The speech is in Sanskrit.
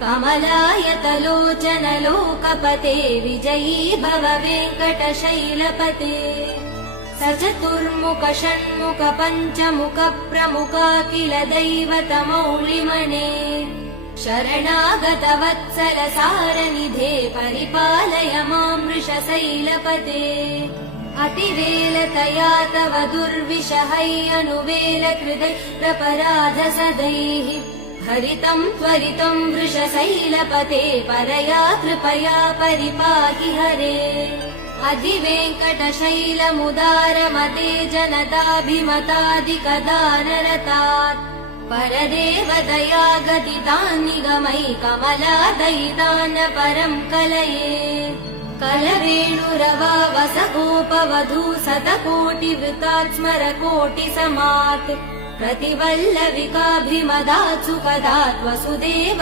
कमलायतलोचन लोकपते विजयी भव वेङ्कटशैलपते सचतुर्मुख षण्मुख पञ्चमुख प्रमुखाखिल दैवतमौलिमने शरणागत वत्सल सारनिधे परिपालय मां वृषशैलपते अतिवेलतया तव दुर्विषहै अनुवेलकृतैरपराध सदैः हरितं त्वरितं वृषशैलपते परया कृपया परिपाहि हरे अधिवेङ्कटशैलमुदारमते जनताभिमतादिकदानरतात् परदेवदया गदितान् निगमै कमलादयितान् परं कलये कलवेणुरवा वसगोपवधू शतकोटिवृतात् स्मरकोटिसमात् प्रतिवल्लविकाभिमदात् सुखदात् वसुदेव